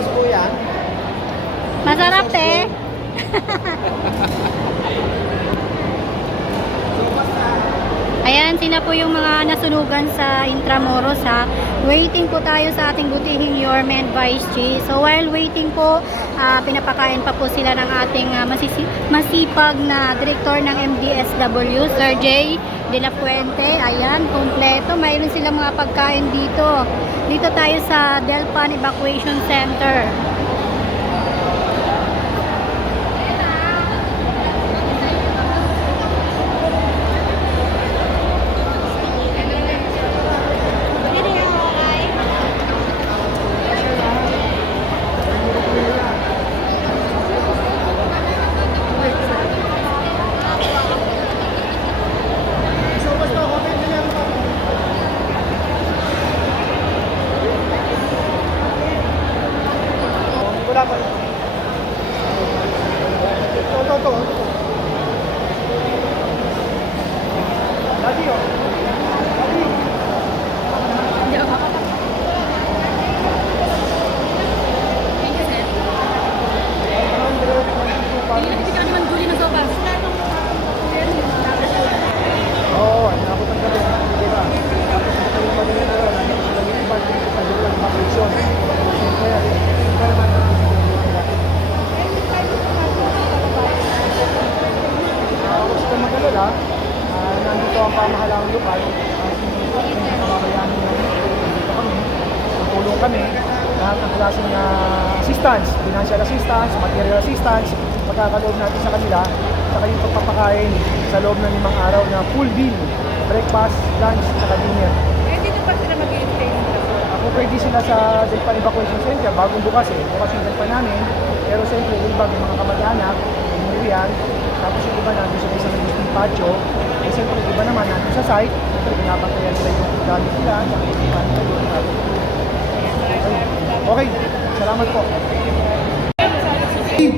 sopas po yan. Masarap eh. Ayan, sila po yung mga nasunugan sa Intramuros ha. Waiting po tayo sa ating butihing Yorme and Vice G. So while waiting po, pinapakain pa po sila ng ating masipag na direktor ng MDSW, Sir J. De La Fuente. Ayan, kompleto. Mayroon silang mga pagkain dito. Dito tayo sa Delpan Evacuation Center. Wala pa. Ito. Lagi oh. Lagi. Hindi ka naman guli ng sopas. Oo, nakapot ang gabi. Di ba? Tapos ito yung pamilya na rin. Naging part dito sa Dulang Vacation. Siyempre, ito naman. Huwag siya mag-alala. Nandito ang pamahalang lokal. Pamamayaan nyo. Dito kami. Tutulong kami. Lahat ng klaseng assistance, financial assistance, material assistance, pagkakaloob natin sa kanila, saka yung pagpapakain sa loob ng 5 araw na full meal, breakfast, lunch, saka dinner. Eh, dito pa sila mag-i-stay? Kung pwede sila sa Delpan Evacuation Center, bagong bukas bukas yung Delpan namin, pero siyempre yung iba, may mga kamag-anak, may yan, tapos yung iba nandun sa isang existing patio, eh siyempre yung iba naman nandun sa site, siyempre pinapantayan nila yung gamit nila, saka yung iba nila yung okay, salamat po.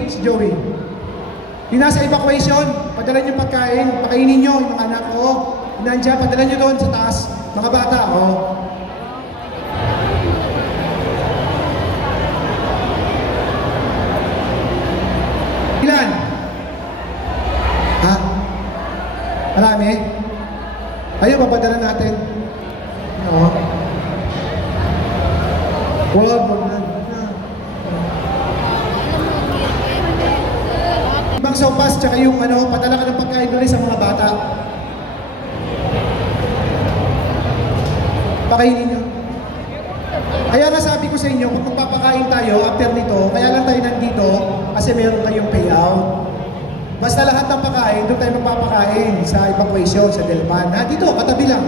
Si Joey. Yung nasa evacuation, padala niyo pagkain, pakainin niyo yung mga anak ko. Nandiyan, padala niyo doon sa taas, mga bata, Ilan? Ha? Marami? Ayun, papadala natin. Oo. Wag na. Ibang sopas, tsaka yung padala ka ng pagkain doon sa mga bata. Pakainin nyo. Kaya nga sabi ko sa inyo, kung magpapakain tayo after nito, kaya lang tayo nandito kasi meron kayong payout. Basta lahat ng pagkain, doon tayo magpapakain sa evacuation, sa Delpan. Dito, katabi lang.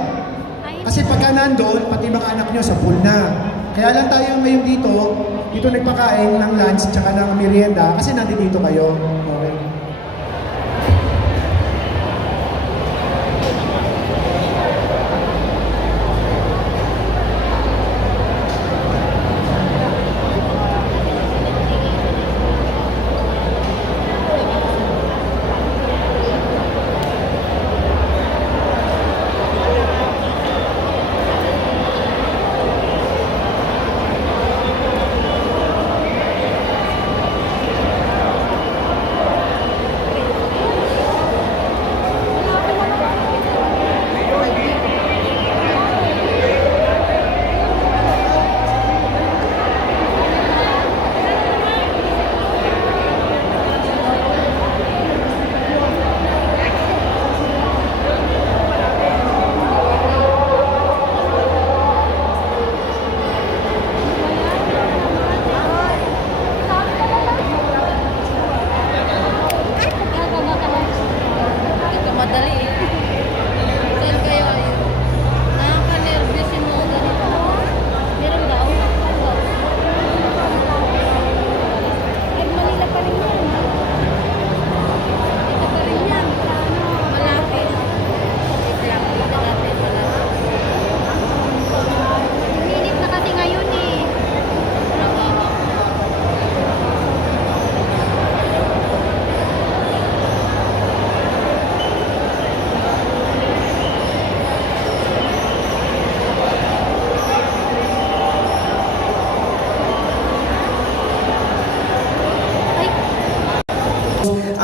Kasi pagka nandun, pati mga anak nyo sa pool na. Kaya lang tayo ngayon dito nagpakain ng lunch tsaka ng merienda kasi nandito kayo. Okay.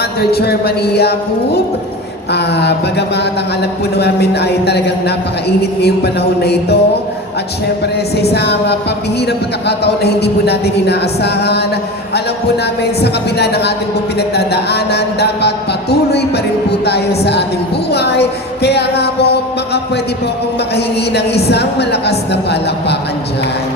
under Chairman Yakub. Bagamat ang alam po namin ay talagang napakainit ngayong panahon na ito. At syempre sa isang pambihirang pagkakataon na hindi po natin inaasahan, alam po namin sa kabila ng ating po pinagdadaanan, dapat patuloy pa rin po tayo sa ating buhay. Kaya nga po, pwede po akong makahingi ng isang malakas na palakpakan dyan.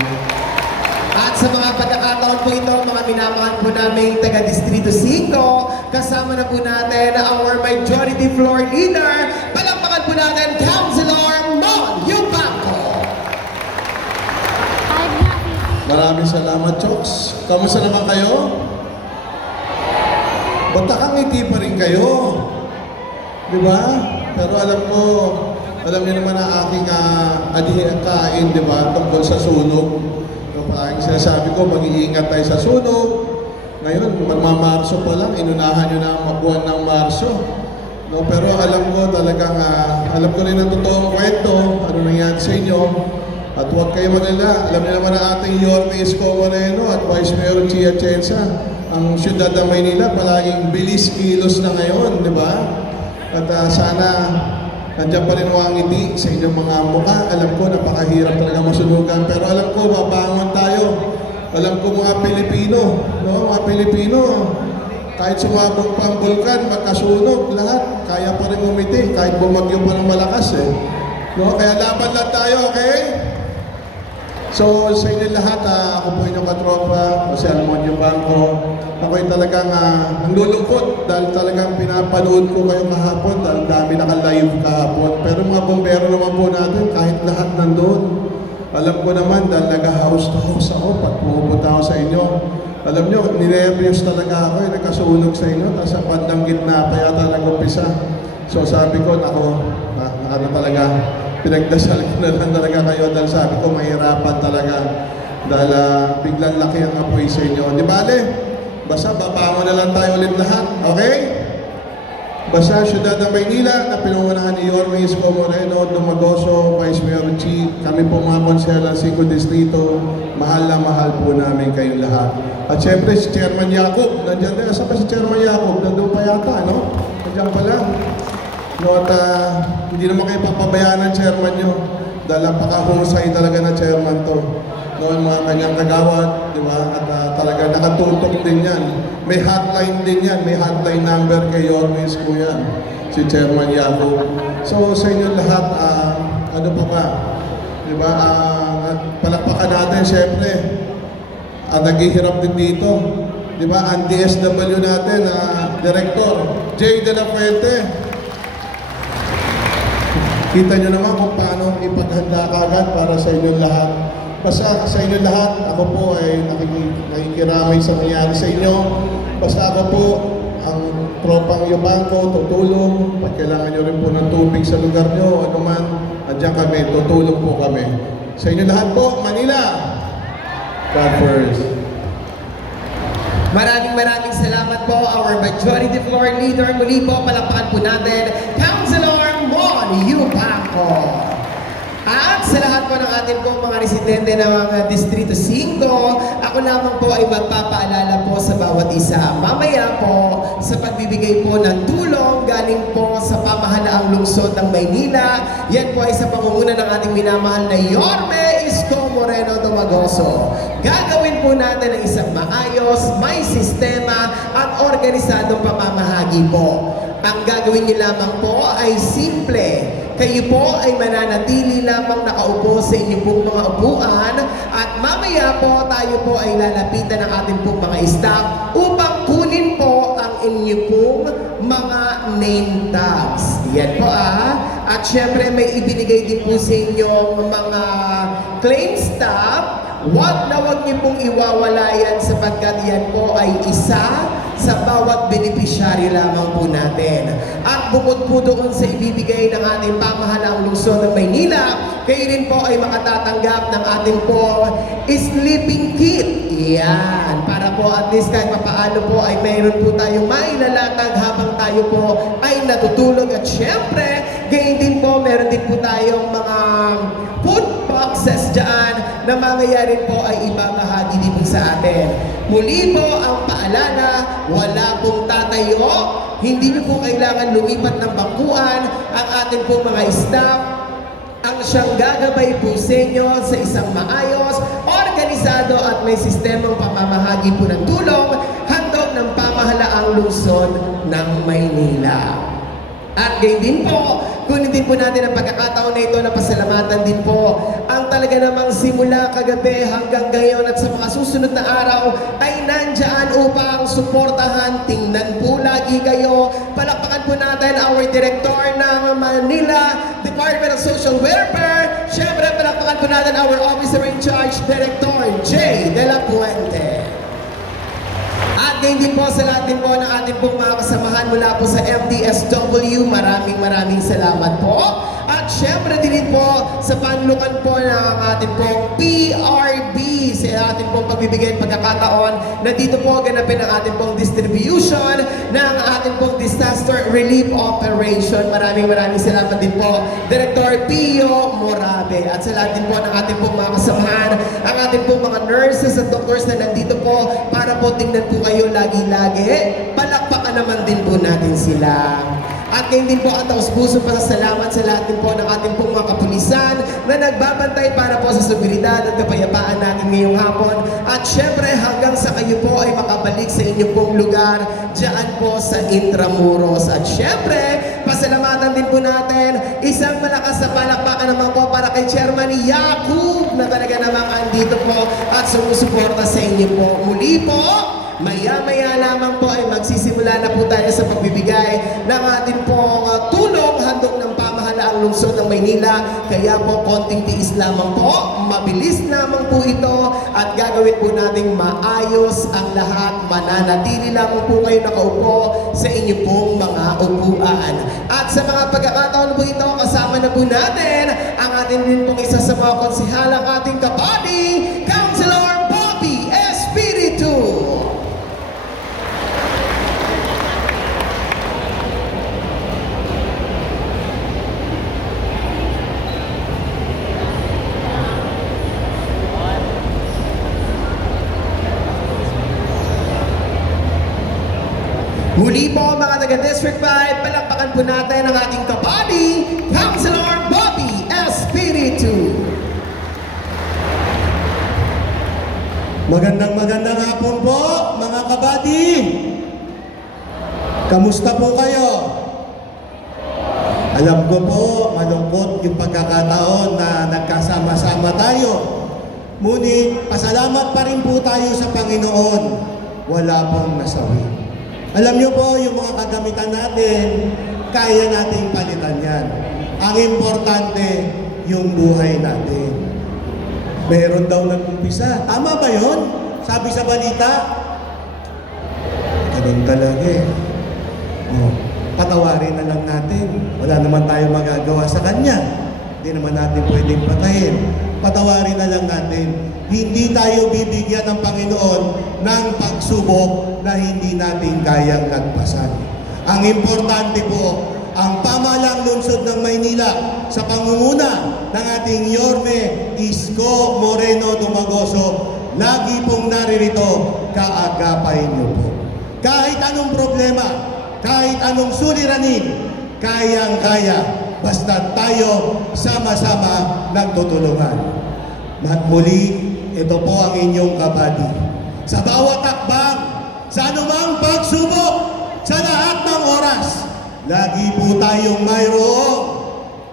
At sa mga pagkakataon po ito, mga minamahal po namin taga Distrito 5, kasama na po natin our majority floor leader. Palakpakan po natin, Councilor Mon Yupanco. Maraming salamat, Chokes. Kamusta naman kayo? Ba't nakangiti pa rin kayo? Di ba? Pero alam niyo naman ang aking adhikain, di ba? Tungkol sa sunog. Parang sinasabi ko, mag-iingat tayo sa sunog. Ngayon, magmamarso pa lang, inunahan nyo na ang buwan ng Marso. No, pero alam ko talagang, alam ko rin ang totoong kwento, ano nangyari sa inyo. At huwag kayo manila, alam niyo naman ang ating Yorme Isko Moreno at Vice Mayor Chia Chensa. Ang siyudad ng Maynila, palaging bilis kilos na ngayon, di ba? At sana, nandiyan pa rin ang ngiti sa inyong mga mukha. Alam ko, napakahirap talaga masunugan. Pero alam ko, mabangon tayo. Alam ko mga Pilipino, no? Mga Pilipino, kahit sumabog pa ang bulkan, magkasunog, lahat, kaya pa rin umiti, kahit bumagyo pa ng malakas eh. No? Kaya laban lang tayo, okay? So, sa inyo lahat, ako po inyong katropa, Jose Almonio Bangko. Ako'y talagang nalulungkot dahil talagang pinapanood ko kayo kahapon dahil dami naka-live kahapon. Pero mga bombero naman po natin, kahit lahat nandun. Alam ko naman dahil nag-house to house ako pag pumupunta ako sa inyo. Alam nyo, ninervyos talaga ako, nagkasunog sa inyo, tapos sa bandang gitna pa yata nag-umpisa. So sabi ko, ano talaga, pinagdasal ko na lang talaga kayo dahil sabi ko, mahirapan talaga. Dahil biglang laki ang apoy sa inyo. Di bale, basta babangon na lang tayo ulit lahat, okay? Basta siyudad ng Maynila na pinungunahan ni Yorme Isko Moreno, Dumagoso, Vice Mayor Chi, kami po mga konselang 5 distrito, mahal na mahal po namin kayong lahat. At syempre si Chairman Yakub, nandiyan din. Saan pa si Chairman Yakub? Nandun pa yata, no? Nandiyan pa lang. No, at hindi naman kayo papabayaan ng chairman nyo dahil napakahusay talaga na chairman to. No, mga kanyang kagawad, di ba? At talaga nakatutok din yan. May hotline din yan. May hotline number kay Yorme Isko yan. Si Chairman Yakub. So sa inyo lahat, ano pa ba? Di ba? Palakpakan natin syempre. Naghihirap din dito. Di ba? Ang DSW natin, Director Jay De La Fuente. Kita nyo naman kung paano ipaghanda kagad para sa inyong lahat. Basta sa inyong lahat, ako po ay nakikiramay sa nangyari sa inyo. Basta ako po, ang tropang Yubanco, tutulong. Pag kailangan nyo rin po ng tubig sa lugar nyo, ano man, andyan kami, tutulong po kami. Sa inyong lahat po, Manila! God first. Maraming salamat po, our majority floor leader. Muli po, palakpakan po natin, Councilor Mon Yupanco. At sa lahat po ng ating pong mga residente ng mga Distrito 5, ako naman po ay magpapaalala po sa bawat isa. Mamaya po, sa pagbibigay po ng tulong galing po sa pamahalaang lungsod ng Maynila, yan po ay sa pangunguna ng ating minamahal na Yorme Isko Moreno Dumagoso. Gagawin po natin ang isang maayos, may sistema at organisadong pamamahagi po. Ang gagawin niyo lamang po ay simple. Kayo po ay mananatili lamang nakaupo sa inyong pong mga upuan at mamaya po tayo po ay lalapitan ng ating pong mga staff upang kunin po ang inyong pong mga name tags. Yan po At syempre may ibinigay din po sa inyong mga claim staff. Wag niyo pong iwawala yan sapagkat yan po ay isa sa bawat beneficiary lamang po natin. At bukod po doon sa ibibigay ng ating pamahalaang lungsod ng Maynila, kayo rin po ay makatatanggap ng ating po sleeping kit. Yan. Para po at least kahit papaano po ay mayroon po tayong mailalatag habang tayo po ay natutulog. At syempre, gayon din po, meron din po tayong mga food boxes dyan na mamaya rin po ay ibabahagi din po sa atin. Muli po ang paalala, wala pong tatayo, hindi niyo po kailangan lumipat ng bangkuan ang ating pong mga staff ang siyang gagabay po sa inyo sa isang maayos, organisado at may sistemang pamamahagi po ng tulong handog ng pamahalaang lungsod ng Maynila. At gayon din po, kunin din po natin ang pagkakataon na ito na pasalamatan din po ang talaga namang simula kagabi hanggang ngayon at sa mga susunod na araw ay nandyan upang suportahan. Tingnan po lagi kayo. Palakpakan po natin our Director ng Manila Department of Social Welfare. Siyempre, palakpakan po natin our Officer in Charge, Director J. De La Puente. At ngayon din po sa lahat din po ng ating pong mga kasamahan mula po sa MDSW, maraming salamat po. At syempre din po sa panlukan po ng ating pong PRB sa ating pong pagbibigay pagkakataon na dito po ganapin ang ating pong distribution ng ating pong disaster relief operation. Maraming salamat din po Director Pio Morabe at sa lahat din po ng ating pong mga kasamahan, ang ating pong mga nurses at doctors na nandito po para po tingnan po kayo lagi-lagi. Palakpakan naman din po natin sila. At ngayon din po ang taus-puso pasasalamat sa lahat din po ng ating pong mga kapulisan na nagbabantay para po sa seguridad at kapayapaan natin ngayong hapon. At syempre hanggang sa kayo po ay makabalik sa inyong pong lugar dyan po sa Intramuros. At syempre, pasalamatan din po natin, isang malakas na palakpakan naman po para kay Chairman Yakub na talaga namang andito po at sumusuporta sa inyo po. Muli po, maya-maya lamang po ay magsisimula na po tayo sa pagbibigay ng ating pong tulong handog ng pamahalaang lungsod ng Maynila. Kaya po konting tiis lamang po, mabilis lamang po ito at gagawin po nating maayos ang lahat. Mananatili lamang po kayo nakaupo sa inyong pong mga upuan. At sa mga pagkakataon po ito, kasama na po natin ang ating din pong isa sa mga konsihalang ating kapati, Councilor Bobby Espiritu. Muli po mga taga-District 5, palakpakan po natin ang ating kapati, Councilor Bobby Espiritu. Magandang hapon po, mga kabady! Kamusta po kayo? Alam ko po, malungkot yung pagkakataon na nagkasama-sama tayo. Ngunit, pasalamat pa rin po tayo sa Panginoon. Wala pong nasawi. Alam niyo po, yung mga kagamitan natin, kaya nating palitan yan. Ang importante, yung buhay natin. Meron daw nag-umpisa. Tama ba yun? Sabi sa balita. Ganun talaga eh. Oh, patawarin na lang natin. Wala naman tayo magagawa sa kanya. Hindi naman natin pwedeng patayin. Patawarin na lang natin. Hindi tayo bibigyan ng Panginoon ng pagsubok na hindi natin kayang lagpasan. Ang importante po, ang pamahalang lungsod ng Maynila sa pangunguna ng ating Yorme Isko Moreno Dumagoso, lagi pong naririto, kaagapay niyo po. Kahit anong problema, kahit anong suliranin, kayang-kaya, basta tayo sama-sama nagtutulungan. At muli, ito po ang inyong kabady. Sa bawat takbang, sa anumang pagsubok, sa lahat ng oras, lagi po tayong mayroong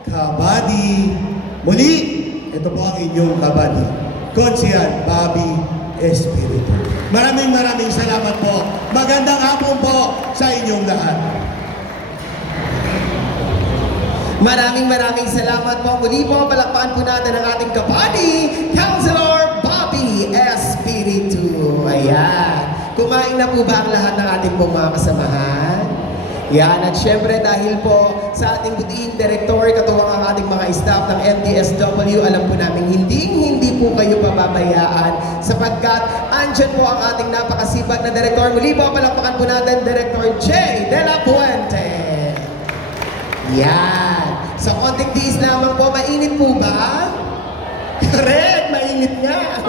kabady. Muli, ito po ang inyong kabady. Konsehal Bobby Espiritu. Maraming salamat po. Magandang hapon po sa inyong lahat. Maraming salamat po. Muli po, palakpakan po natin ang ating kapati, Councilor Bobby Espiritu. Ayan. Kumain na po ba ang lahat ng ating pong mga kasamahan? Yan. At syempre dahil po sa ating butihing director, katuwang ang ating mga staff ng MDSW, alam po namin hindi po kayo pababayaan sapagkat andyan po ang ating napakasipag na director. Muli po, palakpakan po natin Director J. De La Puente. Yan. Sa konting tiis lamang po, mainit po ba? Correct! Mainit nga!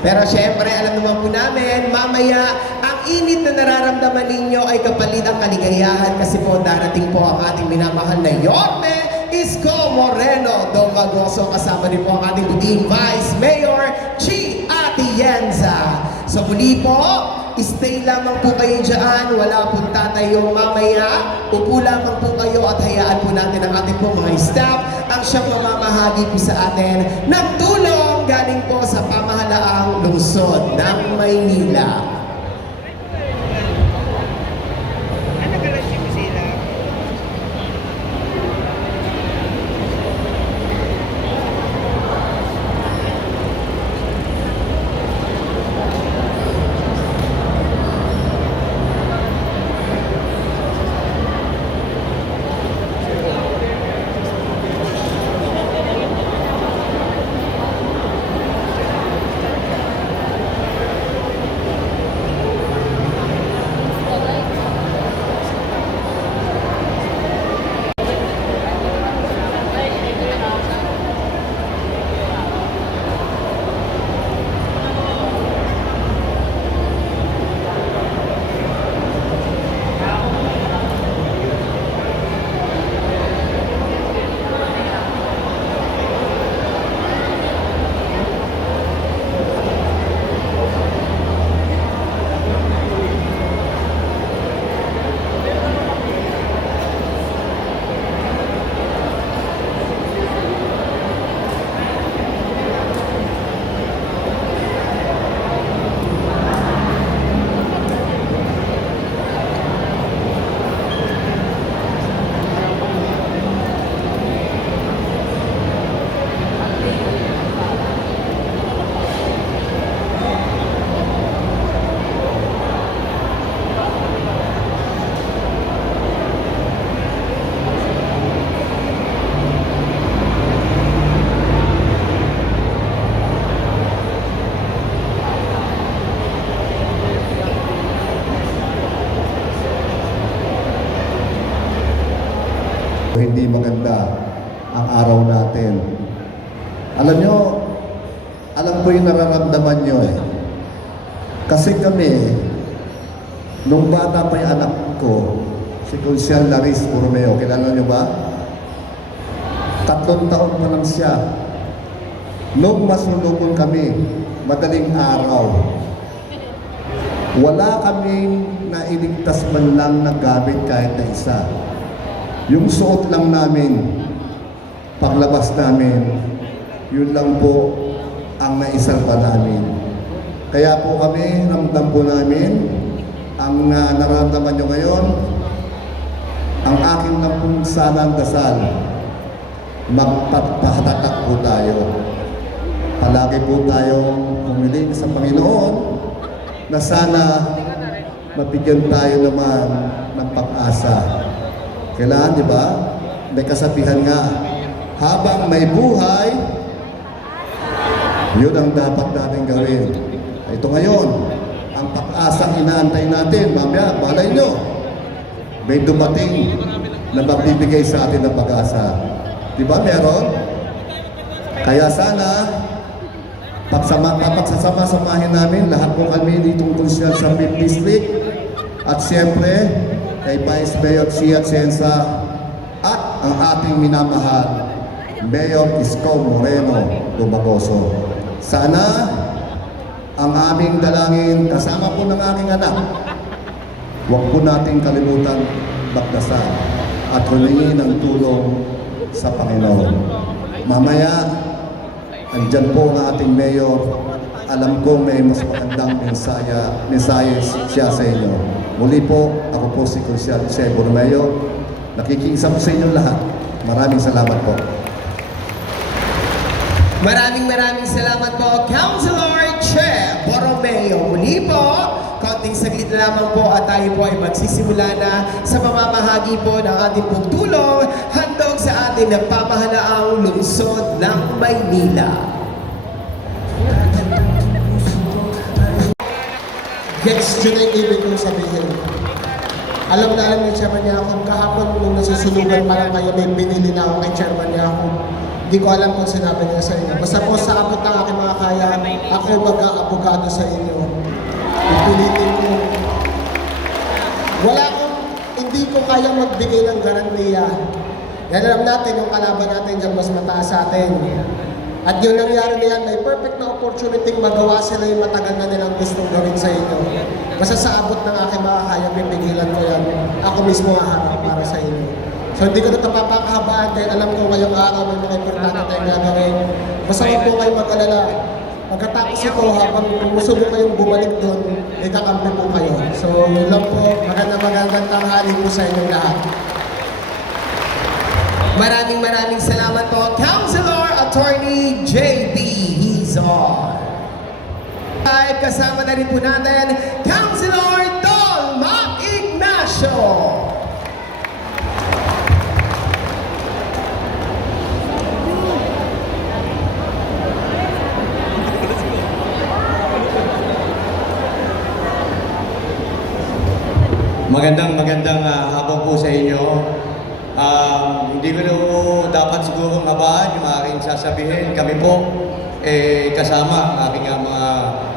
Pero syempre, alam naman po namin, mamaya, ang init na nararamdaman ninyo ay kapalit ang kaligayahan kasi po darating po ang ating minamahal na Yorme Isko Moreno Domagoso, kasama din po ang ating butihing Vice Mayor Chi Atienza. So muli po, stay lamang po kayo dyan, wala pong tatayong mamaya, upo lamang po kayo at hayaan po natin ang ating po mga staff ang siyang mamamahagi po sa atin ng tulong galing po sa pamahalaang lungsod ng Maynila. Ano ka lang sila? Hindi maganda ang araw natin. Alam nyo, alam ko yung nararamdaman nyo eh. Kasi kami, nung bata pa yung anak ko, si Consial Laris Borromeo, kilala nyo ba? 3 taon pa lang siya. Nung masulubon kami, madaling araw, wala kaming nailigtas man lang na gamit kahit na isa. Yung suot lang namin, paglabas namin, yun lang po ang naisalba namin. Kaya po kami, ramdam po namin, ang nararamdaman nyo ngayon, ang aking lang pong sanang dasal, magpapahatatak po tayo. Palagi po tayong humiling sa Panginoon na sana mabigyan tayo naman ng pag-asa. Kailangan, di ba? May kasabihan nga, habang may buhay, yun ang dapat natin gawin. Ito ngayon, ang pag-asang inaantay natin, mamaya, malay nyo, may dumating na magbibigay sa atin ng pag-asa. Di ba meron? Kaya sana, pagsasama-samahin namin lahat po kami ditong konsyal sa 5th District at siyempre, kay Vice Mayor Chi Atienza at ang ating minamahal Mayor Isko Moreno Domagoso. Sana ang aming dalangin kasama po ng aking anak, huwag po nating kalimutan magdasal at humingi ng tulong sa Panginoon. Mamaya, andyan po ang ating Mayor. Alam ko may mas magandang mensahe siya sa inyo. Muli po, ako po si Consial Che Borromeo. Nakikiisa po sa inyo lahat. Maraming salamat po. Maraming salamat po, Councilor Che Borromeo. Muli po, kaunting saglit na lamang po at tayo po ay magsisimula na sa pamamahagi po ng ating pong tulong handog sa ating napamahalaang lungsod ng Maynila. Gets yun ang ibig kong sabihin. Alam na alam ni Chairman niya ako, kahapon nung nasusunugan pa lang kayo, may binili na ako kay Chairman niya ako. Hindi ko alam kung sinabi niya sa inyo. Basta po sa abot ng aking mga kaya, ako mag-aabogado sa inyo. Pipilitin ko. Hindi ko kaya magbigay ng garantiya. Yan alam natin, yung kalaban natin dyan mas mataas sa atin. At yung nangyari na yan, may perfect na opportunity magawa sila yung matagal na nilang gustong gawin sa inyo. Basta sa abot ng aking mga kaya, pipigilan ko yan. Ako mismo haharap para sa inyo. So hindi ko na ito papakahabaan dahil alam ko ngayong araw may mga importante tayong gagawin. Basta huwag po kayo mag-alala. Pagkatapos ito, habang gusto mo kayong bumalik doon, ikakampi po kayo. So yun lang po, magandang tanghali po sa inyong lahat. Maraming salamat po, Councilor Attorney J.B. Hizon. At kasama na rin po natin, Councilor Dolma Ignacio. Magandang hapon po sa inyo. Hindi ko dapat siguro habaan yung aking sasabihin. Kami po, kasama ang aking mga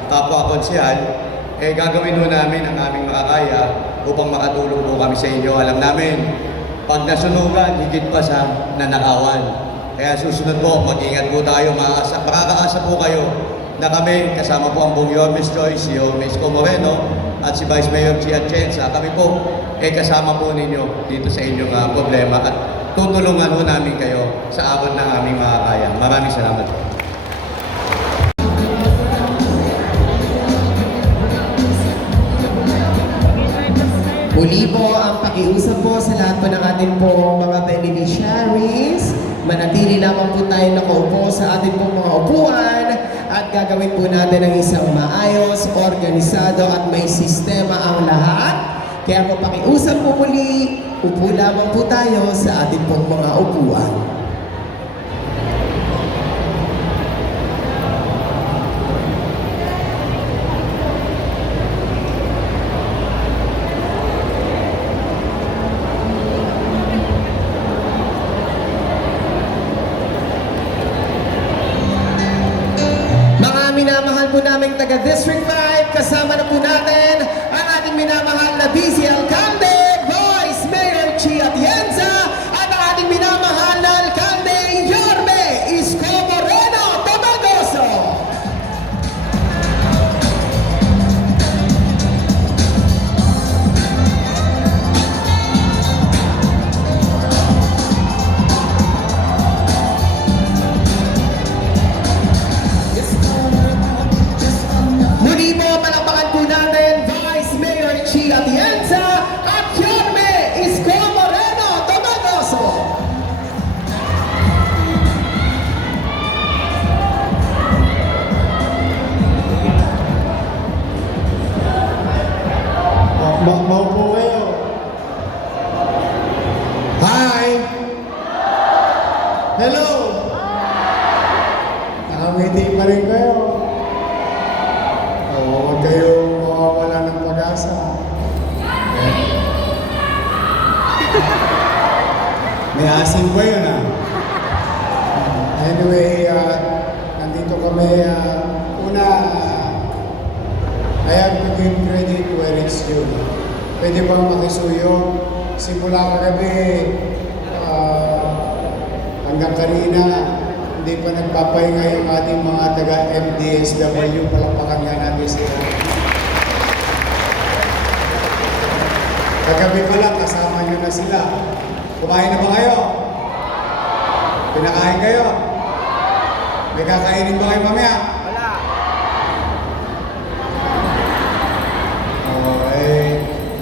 kapwa-konsehal, gagawin po namin ang aming makakaya upang makatulong po kami sa inyo. Alam namin, pag nasunugan, higit pa sa nanakawan. Kaya susunod po, mag-ingat po tayo. Makakaasa po kayo na kami, kasama po ang buong Yormes Joyce, si Yormes Moreno, at si Vice Mayor Chia Atienza. Kami po, kasama po ninyo dito sa inyong problema at tutulungan po namin kayo sa abot ng aming makakaya. Maraming salamat po. Muli po ang pakiusap po sa lahat po ng ating po mga beneficiaries. Manatili lamang po tayo nakaupo sa ating po mga upuan at gagawin po natin ang isang maayos, organisado at may sistema ang lahat. Kaya po pakiusap po muli, upo lamang po tayo sa ating po mga upuan. Minamahal po namin taga District 5, kasama na po natin ang ating minamahal na Vice Alcalde, Vice Mayor Chia Atienza, at ang ating minamahal na Alcalde, Yorme Isko Moreno Tomagoso. Muli po, palakpakan po natin, Vice Mayor Chia Atienza at Yorme Isko Moreno Tomagoso. Maupo kayo. Hi! Hello! Nakangiti pa rin kayo. Huwag kayong mawawala ng pag-asa. May asin ba yun Anyway, nandito kami. Una, I have to give credit where it's due. Pwede bang makisuyo? Simula kagabi hanggang kanina, hindi pa nagpapahinga yung ating mga taga-MDSW, palakpakan nga natin sila. Kagabi pa lang, kasama nyo na sila. Kumain na ba kayo? Pinakain kayo? May kakainin ba kayo mamaya? Wala.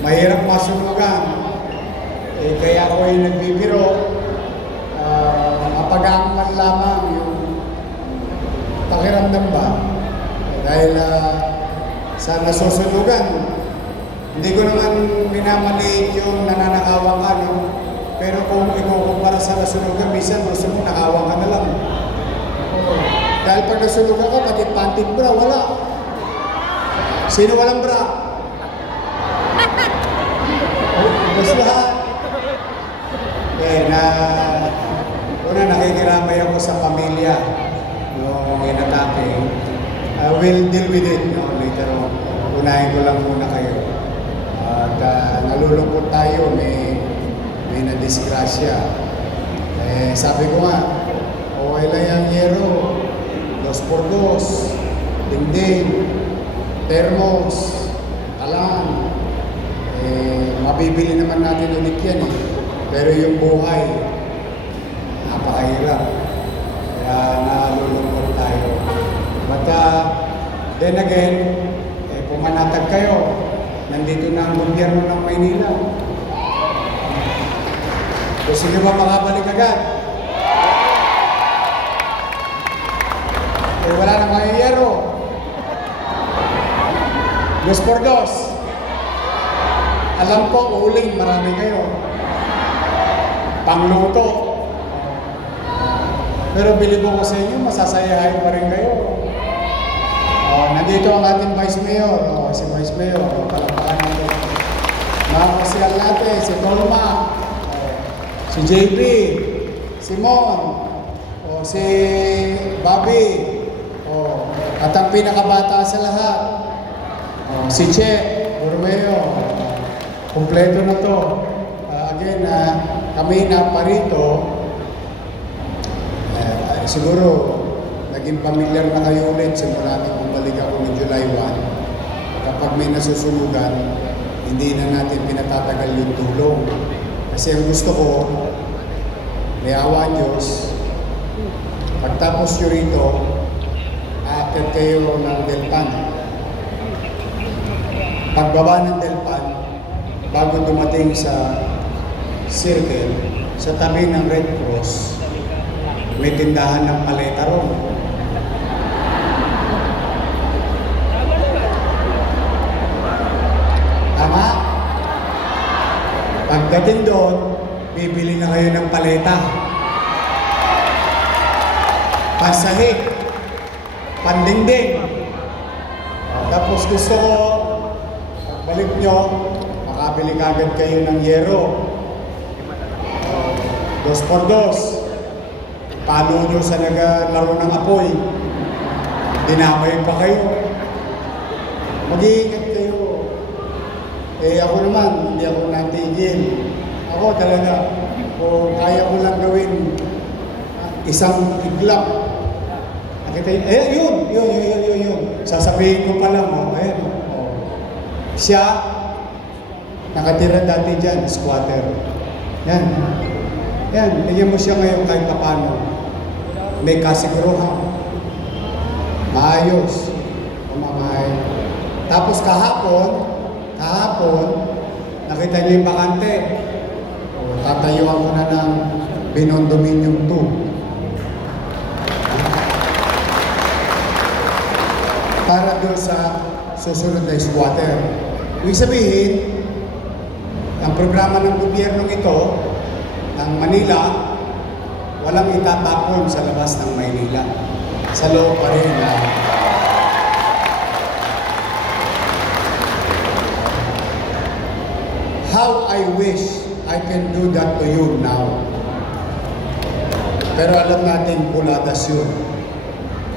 Mahirap masunugan. Kaya ako ay nagbibiro. Mapagaan man lamang yung pakiramdam ba? Dahil sa nasusunugan, hindi ko naman minamaliit yung nananakawan ka, no? Pero kung ikukumpara sa nasunugan, minsan gusto mo nakawan ka na lang. Dahil pag nasunugan ka, pati pantit bra, wala. Sino walang bra? Basta lahat. Una, nakikiramay ako sa pamilya nung inatake. We'll deal with it later on. Unahin ko lang muna kayo. At nalulungkot tayo, may nadisgrasya. Sabi ko nga, okay lang yung yero, 2x2, dingding, thermos, talan. Mabibili naman natin ulit yan eh. Pero yung buhay, napakahirap. Kaya nalulungkot tayo. But then again, kung manatag kayo, nandito na ang gobyerno ng Maynila. Gusto nyo ba makabalik agad? Wala na mayayero. 2x2. Alam ko, uling, marami kayo. Pangluto. Pero bilib ko sa inyo, masasayahin pa rin kayo. Nandito ang ating Vice Mayor. Si Vice Mayor, palakpakan natin. Mga kasyal natin, si Tolma, si JP, si Mon, si Bobby, at ang pinakabata sa lahat, si Che, Urmeo. Kompleto na to. Again, kami na parito, siguro naging pamilyar na kayo ulit simula nang bumalik ako ng July 1. Kapag may nasusunugan, hindi na natin pinatatagal yung tulong. Kasi ang gusto ko, may awa Diyos, pagtapos nyo rito, aakyat kayo ng Delpan. Pagbaba ng Delpan, bago dumating sa circle, sa tabi ng Red Cross, may tindahan ng paleta ron. Tama? Pagdating doon, bibili na kayo ng paleta. Pansahig, pandingding. Tapos gusto ko, pagbalik nyo, makabili kagad kayo ng yero. 2x2. Paano nyo sa naglaro ng apoy? Dinamay pa kayo. Mag-iingat kayo. Ako naman, hindi ako natigil. Ako talaga, kung kaya ko lang gawin isang iglap. Nakita yun. Sasabihin ko pa lang, ayan. Siya, nakatira dati dyan, squatter. Yan. Tingnan mo siya ngayon kahit paano. May kasiguruhan. Maayos. Umamay. Tapos kahapon, nakita niyo yung bakante. Tatayuan ko na ng Binondominium 2. Para doon sa susunod na squatter. Ibig sabihin, ang programa ng gobyernong ito, ng Manila, walang itatapon sa labas ng Maynila. Sa loob pa rin na. How I wish I can do that to you now. Pero alam natin, buladas yun.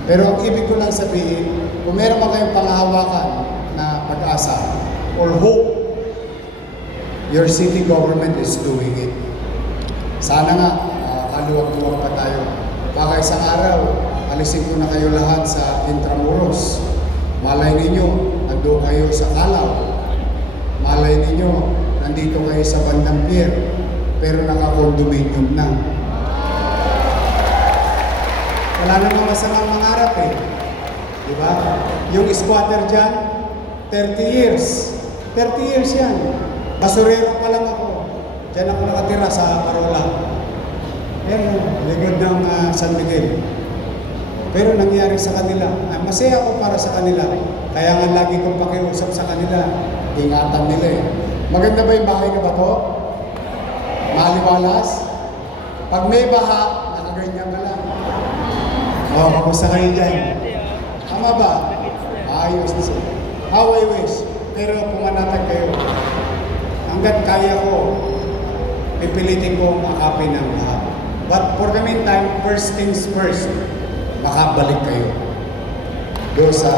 Pero ang ibig ko lang sabihin, kung meron man kayong panghahawakan na pag-asa or hope, your city government is doing it. Sana nga, kaluwag-luwag pa tayo. Baka isang araw, alisin ko na kayo lahat sa Intramuros. Malay ninyo, nandun kayo sa Calao. Malay ninyo, nandito kayo sa Bandang Pier, pero naka-condominium na. Wala namang masamang mangarap eh. Diba? Yung squatter dyan, 30 years. 30 years yan. Basurero pa lang ako. Diyan ako nakatira sa Parola. Yan, ligod ng San Miguel. Pero nangyari sa kanila. Masaya ako para sa kanila. Kaya nga lagi kong pakiusap sa kanila. Ingatan nila eh. Maganda ba yung bahay na ba to? Maliwalas? Pag may baha, nakaganyan ka lang. Kamusta kayo dyan? Tama ba? Ayos na sila. How I wish. Pero pumanatag kayo. Hanggat kaya ko, pipilitin ko makapin ng lahat. But for the meantime, first things first, makabalik kayo doon sa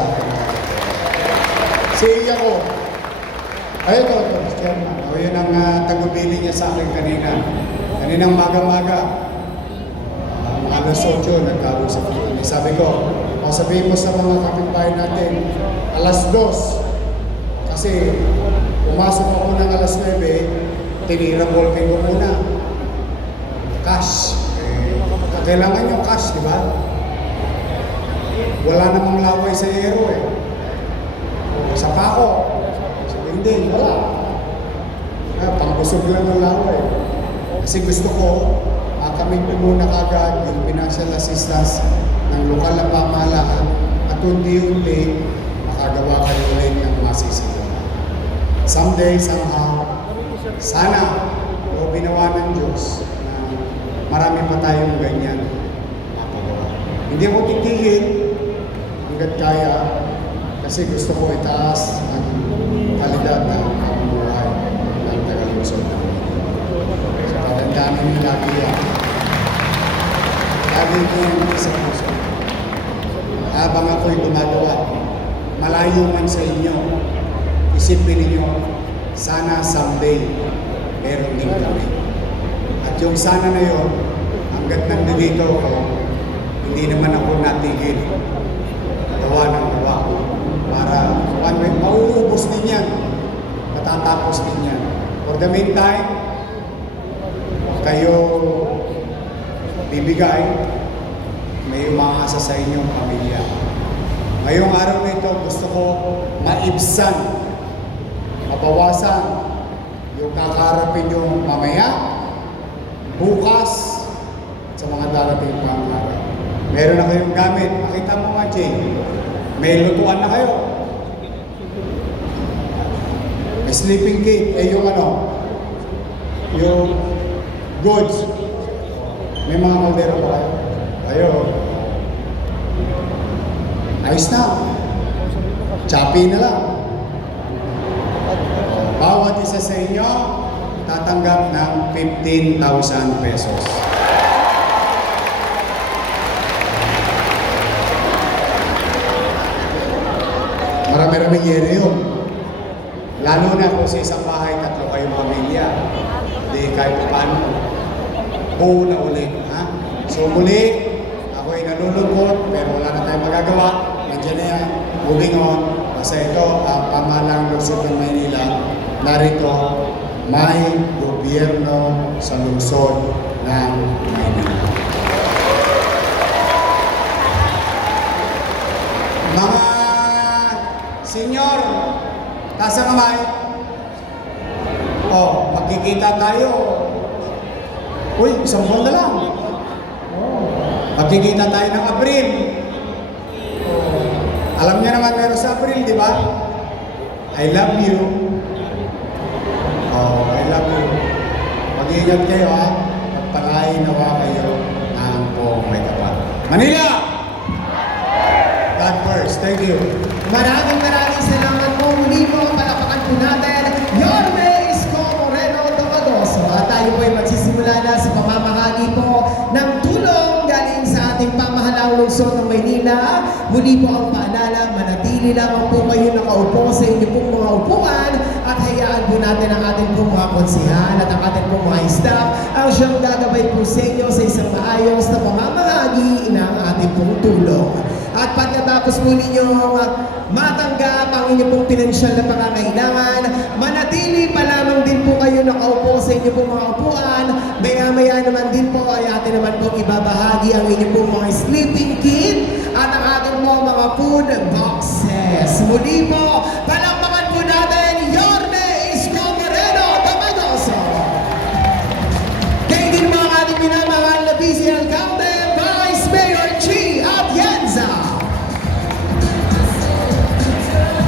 si Iako. Ay, ito, Chairman. O, yun ang tagubili niya sa akin kanina. Kaninang maga-maga, mga alas 8, nagkausap kami. Sabi ko, o sabihin mo sa mga kapitbahay natin, alas 2. Kasi pumasok ako ng alas 9, tinira ballpen ko muna. Cash. Kailangan yung cash, di ba? Wala namang laway sa ero eh. Sa pako. Sabi, hindi, wala. Pangbusog lang ng laway. Kasi gusto ko, kami muna kagad yung financial assistance ng lokal na pamahalaan at unti-unti makagawa kayo ulit ng masisigaw. Someday, somehow, sana o binawa ng Diyos na marami pa tayong ganyan mapagawa. Hindi ako titigil hanggat kaya kasi gusto ko itaas ang kalidad ng buhay ng Tagalugsod ng Manila. So, patandaan ninyo lagi yan. Lagi ko yung sa puso. Habang ako'y gumagawa, malayo man sa inyo, isipin ninyo, sana someday, meron din kami. At yung sana na yun, hanggat nandito ako, hindi naman ako natigil. Gawa ng gawa. Para mauubos din yan. Matatapos din yan. For the meantime, kayo bibigay, may umaasa sa inyong pamilya. Ngayong araw na ito, gusto ko maibsan, mabawasan yung kakaharapin yung mamaya, bukas, sa mga darating pang araw. Meron na kayong gamit. Makita mo nga, Jay. May lutuan na kayo. May sleeping kit. Yung yung goods. May mga kaldero ba kayo? Kayo. Ayos na. Choppy na lang. Bawat isa sa inyo, tatanggap ng 15,000 pesos. Marami-raming yero yun. Lalo na kung sa isang bahay, 3 kayong pamilya. Hindi kahit paano. Buo na ulit. Ha? So muli, ako'y nalulungkot, pero wala na tayong magagawa. Nandiyan na yan. Moving on. Basta ito, ang pamahalang lungsod ng Maynila. Narito, may gobyerno sa lungsod ng Maynila. Mga senyor, taas ang kamay. Oh, magkikita tayo. Uy, isang buwan na lang. Magkikita tayo ng Abril. Alam niyo naman meron sa Abril, di ba? I love you. Oh, I love you. Mag-iingat kayo, ha? Pagpalain nawa kayo ng buong may kapal. Manila! God first. Thank you. Maraming salamat po. Muli po, palapakan po natin, Yorme Isko Moreno Domagoso. At tayo po ay magsisimula na sa pamamahagi po ng tulong galing sa ating pamahalang lungsod ng Maynila. Muli po ang paalala, manatili lamang po kayo nakaupo sa inyo pong mga upuan at hayaan po natin ang ating pong mga konsihan at ang ating pong mga staff ang siyang gagabay po sa inyo sa isang maayos na pamamahagi ng ating pong tulong. At pagkatapos po ninyong matanggap ang inyong pong pinansyal na pangangailangan, manatili pa lamang din po kayo nakaupo sa inyong pong mga upuan. Maya-maya naman din po ay atin naman po ibabahagi ang inyong pong mga sleeping kit at ang ating po mga food boxes. Muli po, palakpakan po natin, Yorme Isko Moreno Domagoso. Kayo din mga ating minamahal na busy alcalde, Vice Mayor Chi Atienza.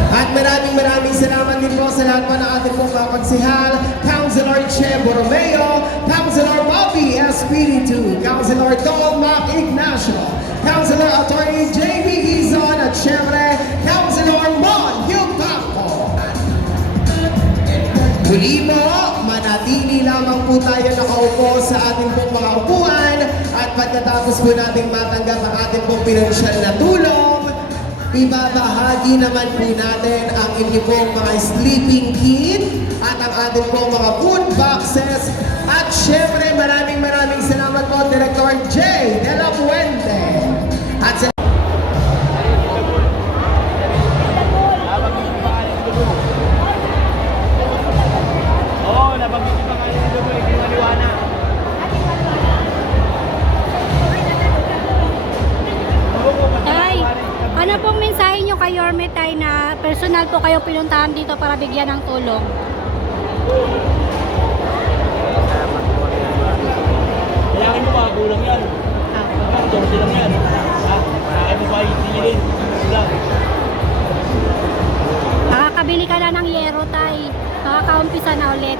At maraming salamat din po sa lahat po ng ating pong kapagsihal, Councilor Che Borromeo, Councilor Bobby Espiritu, Councilor Dol Mac Ignacio, Councilor Attorney J.B. Hizon, at syempre, Councilor Mon Yupaco. Muli po, manatili lamang po tayo nakaupo sa ating pong mga upuan pagkatapos po nating matanggap ang ating pong pinansyal na tulong, ibabahagi naman po natin ang inyong pong mga sleeping kit at ang ating pong mga food boxes. At syempre, maraming salamat po, Director J. De La Puente. At sa Oo, nabanggit yung pangalan ng Dugo, hindi maliwanag. Tay, ano pong mensahe nyo kay Yorme, Tay, na personal po kayo pinuntahan dito para bigyan ng tulong? Kailangan mo ba, kulang yan. Hanggang 12 lang yan. Ha? Kaya mo ba itingilin? Kulang. Makakabili ka na ng yero, Tay. Makakaumpisa na ulit.